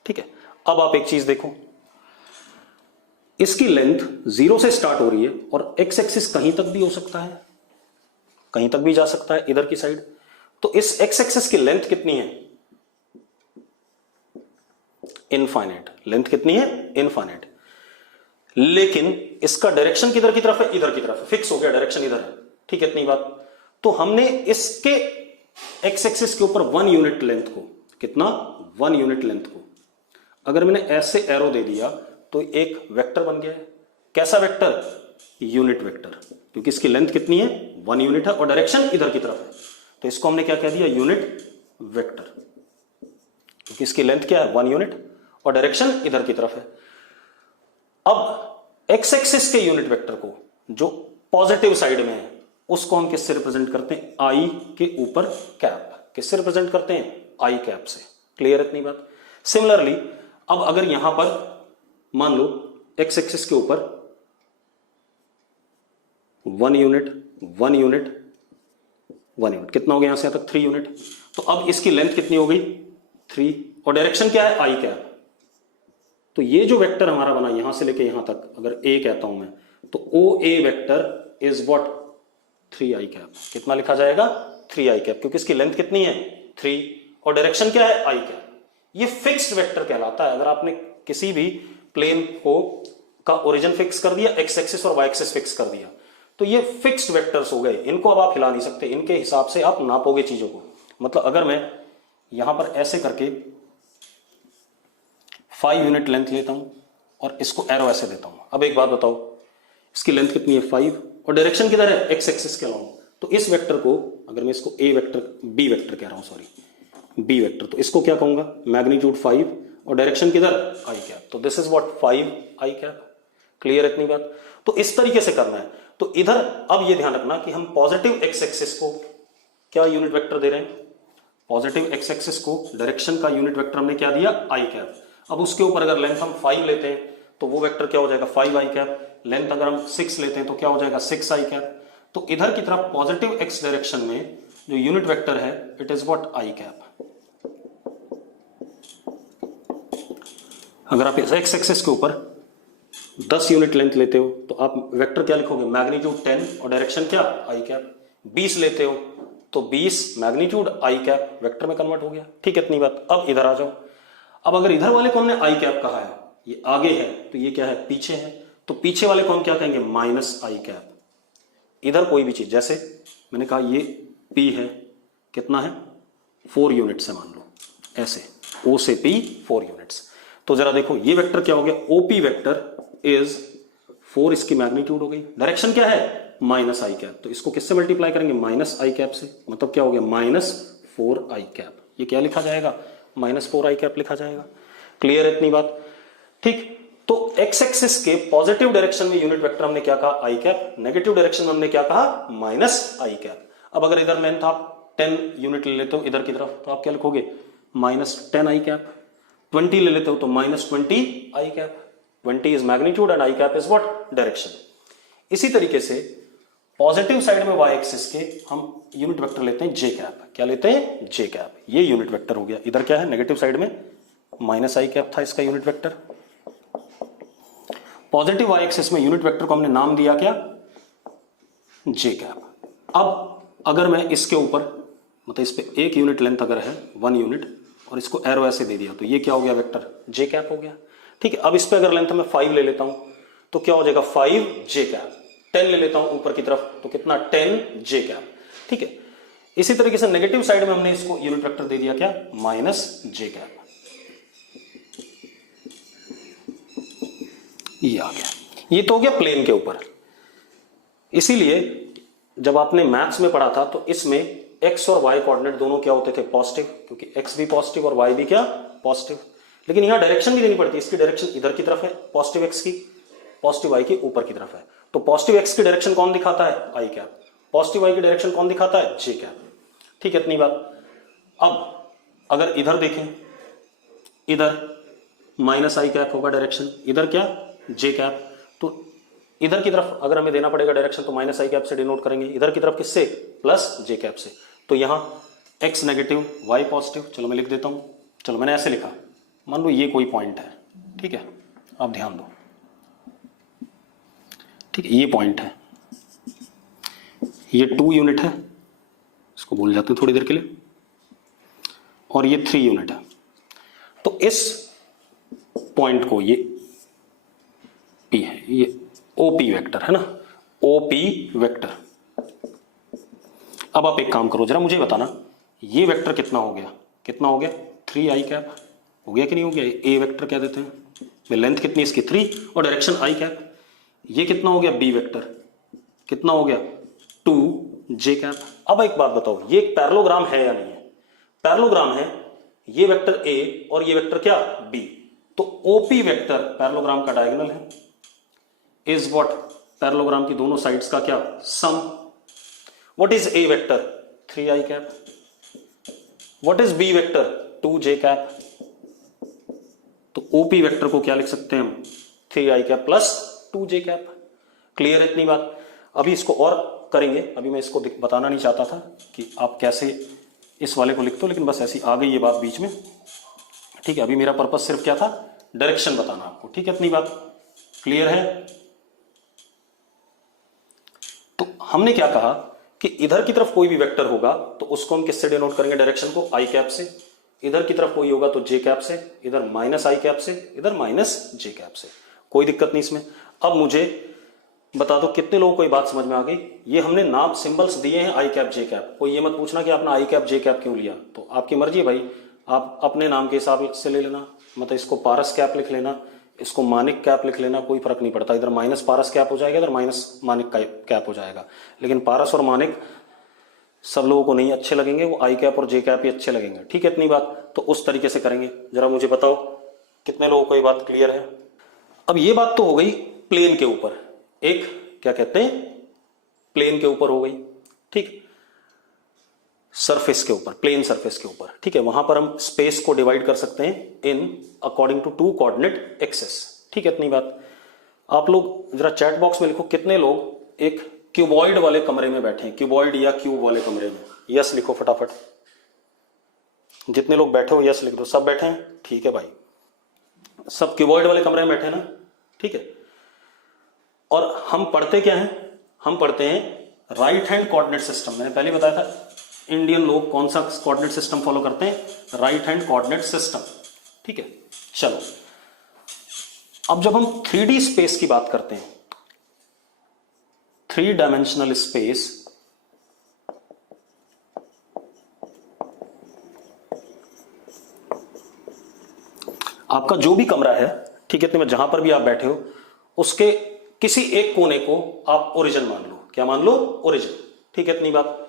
ठीक है। अब आप एक चीज देखो, इसकी लेंथ 0 से स्टार्ट हो रही है और एक्स एक्सिस कहीं तक भी हो सकता है, कहीं तक भी जा सकता है इधर की साइड। तो इस एक्स एक्सिस की लेंथ कितनी है, इनफाइनाइट। लेंथ कितनी है, इनफाइनाइट। लेकिन इसका डायरेक्शन किधर की तरफ है, इधर की तरफ है, फिक्स हो गया, डायरेक्शन इधर है, ठीक है, इतनी बात। तो हमने इसके एक्स एक्सिस के ऊपर 1 यूनिट लेंथ को, कितना, 1 यूनिट लेंथ को अगर मैंने ऐसे एरो दे दिया तो एक वेक्टर बन गया है। कैसा वेक्टर, यूनिट वेक्टर, क्योंकि इसकी लेंथ कितनी है, 1 यूनिट है और डायरेक्शन इधर की तरफ है, तो इसको हमने क्या कह दिया, यूनिट वेक्टर, क्योंकि इसकी लेंथ क्या है, 1 यूनिट और डायरेक्शन इधर की तरफ है। अब एक्स एक्सिस के यूनिट वेक्टर को जो पॉजिटिव साइड में है उसको हम किससे रिप्रेजेंट करते हैं, आई के ऊपर कैप। किससे रिप्रेजेंट करते हैं, आई कैप से। क्लियर इतनी बात। सिमिलरली अब अगर यहां पर मान लो एक्स एक्सिस के ऊपर 1 यूनिट 1 यूनिट 1 यूनिट, कितना हो गया यहां से यहां तक, 3 यूनिट। तो अब इसकी लेंथ कितनी हो गई, 3, और डायरेक्शन क्या है, आई कैप। तो ये जो वेक्टर हमारा बना यहां से लेके यहां तक, अगर ए कहता हूं मैं, तो O A vector is what, 3 I cap. कितना लिखा जाएगा, 3 आई कैप, क्योंकि इसकी लेंथ कितनी है, 3, और डायरेक्शन क्या है, आई कैप। ये फिक्स्ड वेक्टर कहलाता है। अगर आपने किसी भी प्लेन को का ओरिजिन फिक्स कर दिया, एक्स एक्सिस और वाई एक्सिस फिक्स कर दिया, तो ये फिक्स्ड वेक्टर्स हो गए। इनको अब आप हिला नहीं सकते, इनके हिसाब से आप नापोगे चीजों को। मतलब अगर मैं यहां पर ऐसे करके 5 यूनिट लेंथ लेता हूं और इसको एरो ऐसे देता हूं, अब एक बात बताओ, इसकी लेंथ कितनी है, 5, और डायरेक्शन किधर है, एक्स एक्सिस के अलाउंग। तो इस वेक्टर को अगर मैं इसको ए वेक्टर, बी वेक्टर कह रहा हूं, सॉरी, बी वेक्टर, तो इसको क्या कहूंगा, मैग्नीट्यूड 5 और डायरेक्शन किधर, आई कैप, तो this is what 5 I cap. Clear इतनी बात। तो इस तरीके से करना है। तो इधर अब ये ध्यान रखना कि हम पॉजिटिव एक्स एक्सिस को क्या यूनिट वेक्टर दे रहे हैं, पॉजिटिव एक्स एक्सिस को डायरेक्शन का यूनिट वेक्टर हमने क्या दिया, आई कैप। अब उसके ऊपर अगर लेंथ हम 5 लेते हैं तो वो वेक्टर क्या हो जाएगा, 5 आई कैप। लेंथ अगर हम 6 लेते हैं तो क्या हो जाएगा, 6 आई कैप। तो इधर की तरफ पॉजिटिव एक्स डायरेक्शन में जो यूनिट वेक्टर है it is what, I cap. अगर आप इस एक्स एक्सिस के ऊपर 10 यूनिट लेंथ लेते हो तो आप वेक्टर क्या लिखोगे, मैग्नीट्यूड 10 और डायरेक्शन क्या, आई कैप। 20 लेते हो तो 20 मैग्नीट्यूड आई कैप वेक्टर में कन्वर्ट हो गया। ठीक है, इतनी बात। अब इधर आ जाओ। अब अगर इधर वाले को हमने आई कैप कहा है, ये आगे है तो ये क्या है, पीछे है, तो पीछे वाले को हम क्या कहेंगे, माइनस आई कैप। इधर कोई भी चीज, जैसे मैंने कहा ये P है, कितना है, 4 यूनिट्स है मान लो, ऐसे O से P 4 यूनिट्स। तो जरा देखो ये वेक्टर क्या हो गया, OP वेक्टर इज 4, इसकी मैग्नीट्यूड हो गई। डायरेक्शन क्या है, माइनस आई कैप, तो इसको किससे मल्टीप्लाई करेंगे, माइनस आई कैप से, मतलब क्या हो गया, -4 आई कैप। ये क्या लिखा जाएगा, -4 आई कैप लिखा जाएगा। क्लियर है इतनी बात। ठीक, तो एक्स एक्सिस के पॉजिटिव डायरेक्शन में यूनिट वेक्टर हमने क्या कहा, आई कैप। नेगेटिव डायरेक्शन में हमने क्या कहा, माइनस आई कैप। अब अगर इधर लेंथ आप 10 यूनिट ले लेते हो इधर की तरफ तो आप क्या लिखोगे, -10 आई कैप। 20 ले लेते हो तो -20 I cap. 20 is magnitude and I cap is what, direction. इसी तरीके से पॉजिटिव साइड में वाई एक्सिस के हम यूनिट वेक्टर लेते हैं जे कैप। क्या लेते हैं, जे कैप। ये यूनिट वेक्टर हो गया। इधर क्या है, नेगेटिव साइड में माइनस आई कैप था इसका unit vector. Positive y axis में यूनिट वेक्टर को हमने नाम दिया क्या, जे कैप। अब अगर मैं इसके ऊपर मतलब इस पे 1 यूनिट लेंथ अगर है, 1 यूनिट, और इसको एरो ऐसे दे दिया तो ये क्या हो गया, वेक्टर जे कैप हो गया। ठीक है, अब इस पे अगर लेंथ में 5 ले लेता हूं तो क्या हो जाएगा, 5 जे कैप। 10 ले लेता हूं ऊपर की तरफ तो कितना, 10 जे कैप। ठीक है, इसी तरीके से नेगेटिव साइड में हमने इसको यूनिट वेक्टर दे दिया क्या, माइनस जे कैप। ये आ गया। ये तो हो गया प्लेन के ऊपर। इसीलिए जब आपने मैथ्स में पढ़ा था तो इसमें एक्स और वाई कोऑर्डिनेट दोनों क्या होते थे, पॉजिटिव, क्योंकि एक्स भी पॉजिटिव और वाई भी क्या, पॉजिटिव। लेकिन यहां डायरेक्शन भी देनी पड़ती है, इसकी डायरेक्शन इधर की तरफ है पॉजिटिव एक्स की, पॉजिटिव वाई की ऊपर की तरफ है। तो पॉजिटिव एक्स की डायरेक्शन कौन दिखाता है, आई कैप। पॉजिटिव वाई की डायरेक्शन कौन दिखाता है, जे कैप। ठीक है, इतनी बात। अब अगर इधर देखें, इधर माइनस आई कैप होगा डायरेक्शन, इधर क्या, जे कैप। तो इधर की तरफ अगर हमें देना पड़ेगा डायरेक्शन तो माइनस आई कैप से डिनोट करेंगे, इधर की तरफ किससे, प्लस जे कैप से। तो यहां एक्स नेगेटिव वाई पॉजिटिव, चलो मैं लिख देता हूं। चलो मैंने ऐसे लिखा, मान लो ये कोई पॉइंट है, ठीक है, आप ध्यान दो। ठीक है, ये पॉइंट है, ये 2 यूनिट है, इसको भूल जाते हैं थोड़ी देर के लिए, और ये 3 यूनिट है। तो इस पॉइंट को, ये पी है, ये ओपी वेक्टर है ना, ओपी वेक्टर। अब आप एक काम करो, जरा मुझे बताना ये वेक्टर कितना हो गया, कितना हो गया, 3 आई कैप हो गया कि नहीं हो गया। ए वेक्टर क्या देते हैं, लेंथ कितनी इसकी 3 और डायरेक्शन आई कैप। ये कितना हो गया, बी वेक्टर कितना हो गया, 2 जे कैप। अब एक बात बताओ, ये एक पैरेललोग्राम है या नहीं है, पैरेललोग्राम है। ये वेक्टर ए और ये वेक्टर क्या, बी। तो ओपी वेक्टर पैरेललोग्राम का डायगोनल है, इज व्हाट, पैरेललोग्राम की दोनों साइड्स का क्या, sum. What is A vector, 3 I cap. What is B vector, 2 J cap. तो ओपी वेक्टर को क्या लिख सकते हैं हम, 3 I cap plus 2 J cap. Clear है इतनी बात। अभी इसको और करेंगे, अभी मैं इसको बताना नहीं चाहता था कि आप कैसे इस वाले को लिखते हो, लेकिन बस ऐसी आ गई ये बात बीच में। ठीक है, अभी मेरा पर्पस सिर्फ क्या था, डायरेक्शन बताना आपको। ठीक है, इतनी बात क्लियर है। तो हमने क्या कहा कि इधर की तरफ कोई भी वेक्टर होगा तो उसको हम किससे डिनोट करेंगे, डायरेक्शन को, आई कैप से। इधर की तरफ कोई होगा तो जे कैप से, इधर माइनस आई कैप से, इधर माइनस जे कैप से। कोई दिक्कत नहीं इसमें। अब मुझे बता दो कितने लोगों को ये बात समझ में आ गई। ये हमने नाम सिंबल्स दिए हैं आई कैप जे कैप। कोई ये मत पूछना कि आपने आई कैप जे कैप क्यों लिया, तो आपकी मर्जी है भाई, आप अपने नाम के हिसाब से ले लेना। मतलब इसको पारस कैप लिख लेना, इसको मानिक कैप लिख लेना, कोई फर्क नहीं पड़ता। इधर माइनस पारस कैप हो जाएगा, इधर माइनस मानिक कैप हो जाएगा। लेकिन पारस और मानिक सब लोगों को नहीं अच्छे लगेंगे, वो आई कैप और जे कैप ही अच्छे लगेंगे, ठीक है इतनी बात। तो उस तरीके से करेंगे। जरा मुझे बताओ कितने लोगों को ये बात क्लियर है। अब ये बात तो हो गई प्लेन के ऊपर, एक क्या कहते हैं प्लेन के ऊपर हो गई, ठीक, सरफेस के ऊपर, प्लेन सरफेस के ऊपर, ठीक है। वहां पर हम स्पेस को डिवाइड कर सकते हैं in according to 2 coordinate axes, ठीक है इतनी बात। आप लोग जरा चैट बॉक्स में लिखो कितने लोग एक क्यूबॉइड वाले कमरे में बैठे हैं, क्यूबॉइड या क्यूब वाले कमरे में, यस लिखो फटाफट। जितने लोग बैठे हो यस लिख दो। सब बैठे हैं, ठीक है भाई, सब क्यूबॉइड वाले कमरे में बैठे हैं ना, ठीक है। और हम पढ़ते क्या हैं, हम पढ़ते हैं राइट हैंड कोऑर्डिनेट सिस्टम। मैंने पहले बताया था इंडियन लोग कौन सा कोऑर्डिनेट सिस्टम फॉलो करते हैं, राइट हैंड कोऑर्डिनेट सिस्टम, ठीक है। चलो अब जब हम 3D स्पेस की बात करते हैं, 3 डायमेंशनल स्पेस, आपका जो भी कमरा है, ठीक है, तो जहां पर भी आप बैठे हो उसके किसी एक कोने को आप ओरिजिन मान लो। क्या मान लो? ओरिजिन, ठीक है इतनी बात।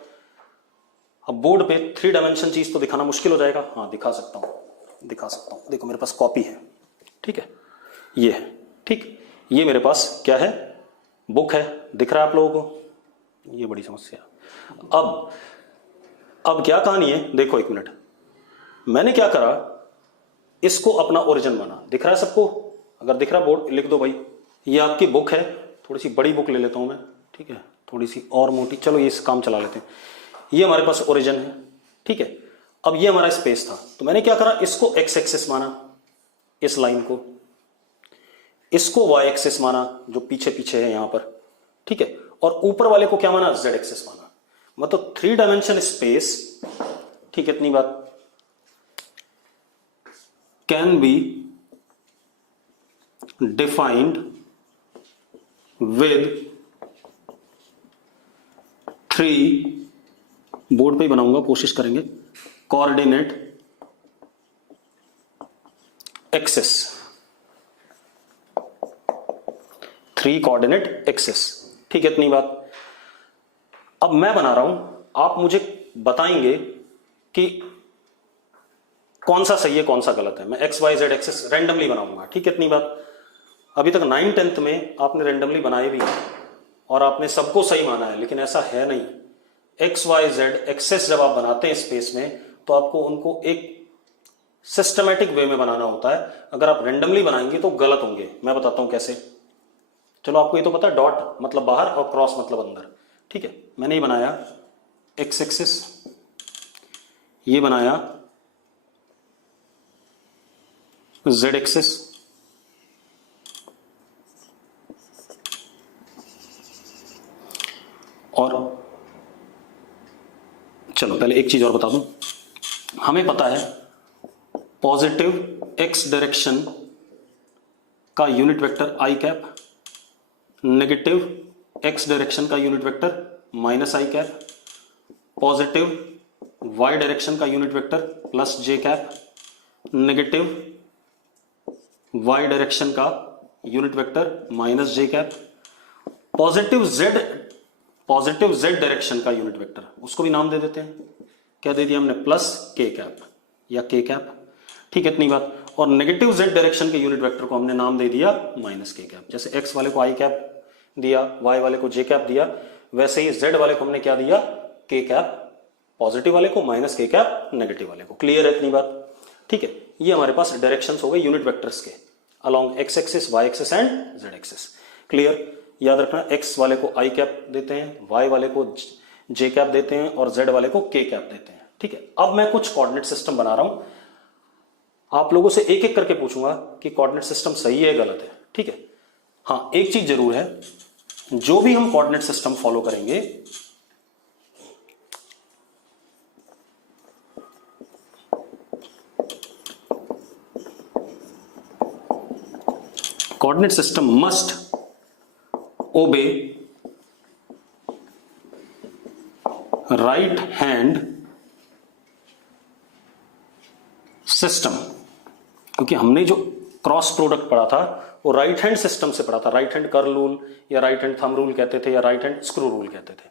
अब बोर्ड पे 3 डायमेंशन चीज तो दिखाना मुश्किल हो जाएगा, हाँ दिखा सकता हूं, दिखा सकता हूं। देखो मेरे पास कॉपी है, ठीक है, ये है, ठीक, ये मेरे पास क्या है, बुक है, दिख रहा है आप लोगों को, ये बड़ी समस्या। अब क्या कहानी है, देखो एक मिनट, मैंने क्या करा, इसको अपना ओरिजिन माना। दिख रहा है सबको? अगर दिख रहा बोर्ड लिख दो भाई। ये आपकी बुक है, थोड़ी सी बड़ी बुक ले लेता हूं मैं, ठीक है, थोड़ी सी और मोटी, चलो ये काम चला लेते हैं। ये हमारे पास ओरिजिन है, ठीक है। अब ये हमारा स्पेस था, तो मैंने क्या करा, इसको एक्स एक्सिस माना, इस लाइन को, इसको वाई एक्सिस माना जो पीछे पीछे है यहां पर, ठीक है, और ऊपर वाले को क्या माना, जेड एक्सिस माना। मतलब 3 डायमेंशन स्पेस, ठीक है इतनी बात, can be defined with 3, board पे ही बनाऊंगा, कोशिश करेंगे, कोऑर्डिनेट एक्सेस, 3 कोऑर्डिनेट एक्सेस, ठीक है इतनी बात। अब मैं बना रहा हूं, आप मुझे बताएंगे कि कौन सा सही है कौन सा गलत है। मैं x y z axes randomly बनाऊंगा, ठीक है इतनी बात। अभी तक 9th 10th में आपने रैंडमली बनाए भी हैं और आपने सबको सही माना है, लेकिन ऐसा है नहीं। एक्स वाई जेड एक्सेस जब आप बनाते हैं स्पेस में, तो आपको उनको एक सिस्टमैटिक वे में बनाना होता है। अगर आप रैंडमली बनाएंगे तो गलत होंगे। मैं बताता हूं कैसे। चलो आपको ये तो पता है, डॉट मतलब बाहर और क्रॉस मतलब अंदर, ठीक है। मैंने ये बनाया एक्स एक्सिस, ये बनाया जेड एक्सिस, और चलो पहले एक चीज और बता दूं, हमें पता है पॉजिटिव एक्स डायरेक्शन का यूनिट वेक्टर आई कैप, नेगेटिव एक्स डायरेक्शन का unit vector minus i cap, positive Y direction का यूनिट वेक्टर प्लस जे कैप, नेगेटिव वाई डायरेक्शन का यूनिट वेक्टर माइनस जे कैप, पॉजिटिव जेड डायरेक्शन का unit vector, उसको भी नाम दे देते हैं, क्या दे दिया हमने, प्लस के कैप या के कैप, ठीक है इतनी बात। और नेगेटिव जेड डायरेक्शन के यूनिट वेक्टर को हमने नाम दे दिया माइनस के कैप। जैसे एक्स वाले को आई कैप दिया, वाई वाले को जे कैप दिया, वैसे ही जेड वाले को हमने क्या दिया, के कैप पॉजिटिव वाले को, माइनस के कैप नेगेटिव वाले को। क्लियर है इतनी बात? ठीक है, ये हमारे पास डायरेक्शंस हो गए यूनिट वेक्टर्स के along x axis, y axis and z axis. Clear? याद रखना, एक्स वाले को आई कैप देते हैं, वाई वाले को जे कैप देते हैं और जेड वाले को के कैप देते हैं। ठीक है, अब मैं कुछ कोऑर्डिनेट सिस्टम बना रहा हूं, आप लोगों से एक एक करके पूछूंगा कि कोऑर्डिनेट सिस्टम सही है गलत है। ठीक है, हाँ एक चीज जरूर है, जो भी हम कोऑर्डिनेट सिस्टम फॉलो करेंगे कोऑर्डिनेट सिस्टम मस्ट ओबे राइट हैंड सिस्टम, क्योंकि हमने जो क्रॉस प्रोडक्ट पढ़ा था वो राइट हैंड सिस्टम से पढ़ा था। राइट हैंड कर्ल रूल या राइट हैंड थंब रूल कहते थे या राइट हैंड स्क्रू रूल कहते थे।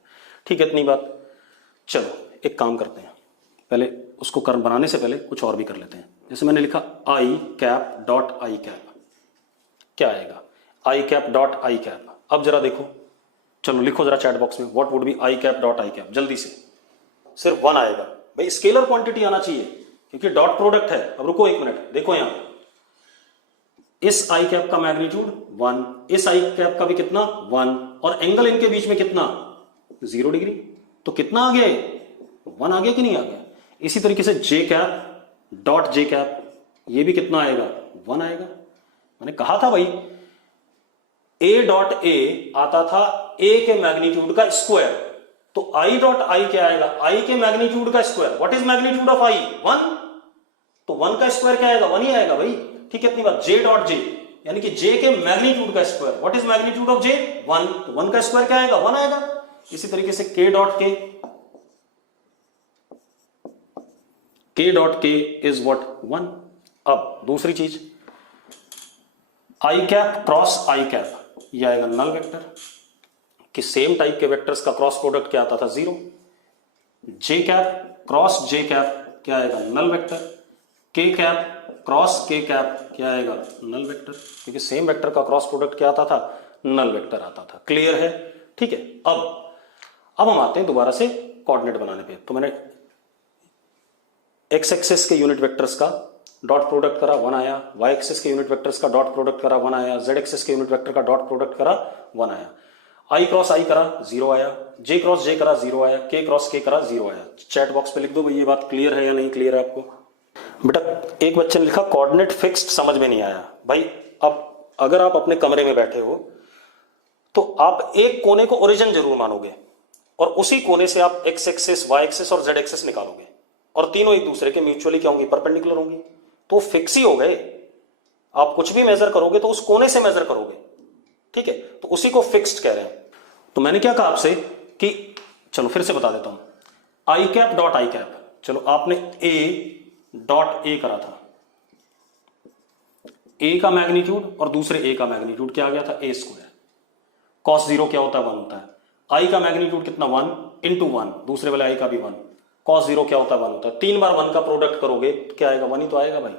ठीक है इतनी बात। चलो एक काम करते हैं, पहले उसको कर बनाने से पहले कुछ और भी कर लेते हैं। जैसे मैंने लिखा i cap dot i cap, क्या आएगा i cap dot i cap. अब जरा देखो, चलो लिखो जरा चैट बॉक्स में what would be i cap dot i cap, जल्दी से। सिर्फ 1 आएगा भाई, स्केलर क्वांटिटी आना चाहिए क्योंकि डॉट प्रोडक्ट है। अब रुको 1 मिनट, देखो यहां इस आई कैप का मैग्नीट्यूड 1, इस आई कैप का भी कितना 1, और एंगल इनके बीच में कितना 0 डिग्री। तो कितना आ गया 1 आ गया कि नहीं आ गया। इसी तरीके से जे कैप डॉट जे कैप, ये भी कितना आएगा 1 आएगा। मैंने कहा था भाई ए डॉट ए आता था ए के मैग्नीट्यूड का स्क्वायर, तो आई डॉट आई क्या आएगा आई के मैग्नीट्यूड का square. What is magnitude of I 1, तो 1 का स्क्वायर क्या आएगा 1 ही आएगा भाई। ठीक है, इतनी बात। जे डॉट जे यानी कि जे के मैग्नीट्यूड का square, what is magnitude of J 1, तो 1 का स्क्वायर क्या आएगा 1 आएगा। इसी तरीके से के डॉट के इज व्हाट 1। अब दूसरी चीज आई कैप क्रॉस आई कैप, ये आएगा नल वेक्टर कि सेम टाइप के वेक्टर्स का क्रॉस प्रोडक्ट क्या आता था 0। जे कैप क्रॉस जे कैप क्या आएगा नल वेक्टर, के कैप क्रॉस के कैप क्या आएगा नल वेक्टर, क्योंकि सेम वेक्टर का क्रॉस प्रोडक्ट क्या आता था नल वेक्टर आता था। क्लियर है, ठीक है। अब हम आते हैं दोबारा से कोऑर्डिनेट बनाने पे। तो मैंने एक्स एक्सिस के यूनिट वेक्टर्स का डॉट प्रोडक्ट करा 1 आया, वाई एक्सिस के यूनिट वेक्टर्स का डॉट प्रोडक्ट करा 1 आया, जेड एक्सिस के यूनिट वेक्टर का डॉट प्रोडक्ट करा 1 आया, आई क्रॉस आई करा 0 आया, जे क्रॉस जे करा 0 आया, के क्रॉस के करा 0 आया। चैट बॉक्स पे लिख दो भाई ये बात क्लियर है या नहीं क्लियर है आपको। बेटा एक बच्चे ने लिखा कोऑर्डिनेट फिक्स्ड समझ में नहीं आया। भाई अब अगर आप अपने कमरे में बैठे हो तो आप एक कोने को ओरिजिन जरूर मानोगे और उसी कोने से आप एक्स एक्सिस वाई एक्सिस और जेड एक्सिस निकालोगे और तीनों एक दूसरे के म्यूचुअली क्या होंगी परपेंडिकुलर होंगी, तो फिक्स ही हो गए। आप कुछ भी मेजर करोगे तो उस कोने से मेजर करोगे, ठीक है, तो उसी को फिक्स्ड कह रहे हैं। तो मैंने क्या कहा आपसे कि चलो फिर से बता देता हूं, आई कैप डॉट आई कैप, चलो आपने ए डॉट ए करा था, ए का मैग्नीट्यूड और दूसरे ए का मैग्नीट्यूड क्या आ गया था ए स्क्वायर, कॉस 0 क्या होता है 1 होता है, आई का मैग्नीट्यूड कितना 1 इंटू 1, दूसरे वाले आई का भी 1, कॉस 0 क्या होता है 1 होता है, 3 बार 1 का प्रोडक्ट करोगे तो क्या आएगा 1 ही तो आएगा भाई।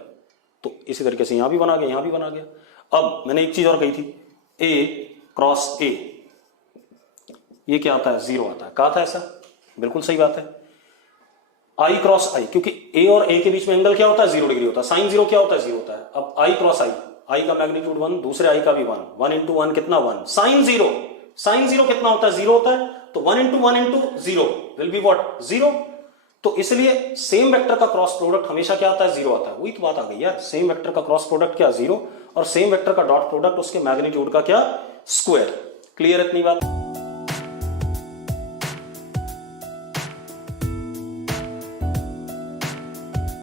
तो इसी तरीके से यहां भी बना गया यहां भी बना गया। अब मैंने एक चीज और कही थी, ए क्रॉस ए ये क्या आता है 0 आता है, कहा था ऐसा, बिल्कुल सही बात है। आई क्रॉस आई, क्योंकि ए और ए के बीच में एंगल क्या होता है 0 डिग्री होता है, साइन 0 क्या होता है 0 होता है। अब आई क्रॉस आई का मैग्नीट्यूड 1, दूसरे आई का भी 1, 1 इंटू 1 कितना 1, साइन 0 कितना होता है 0 होता है, तो 1 into 1 into 0 will be what 0। तो इसलिए सेम वेक्टर का क्रॉस प्रोडक्ट हमेशा क्या आता है 0 आता है। वही तो बात आ गई यार, सेम वेक्टर का क्रॉस प्रोडक्ट क्या 0 और सेम वेक्टर का डॉट प्रोडक्ट उसके मैग्नीट्यूड का क्या स्क्वायर। क्लियर इतनी बात।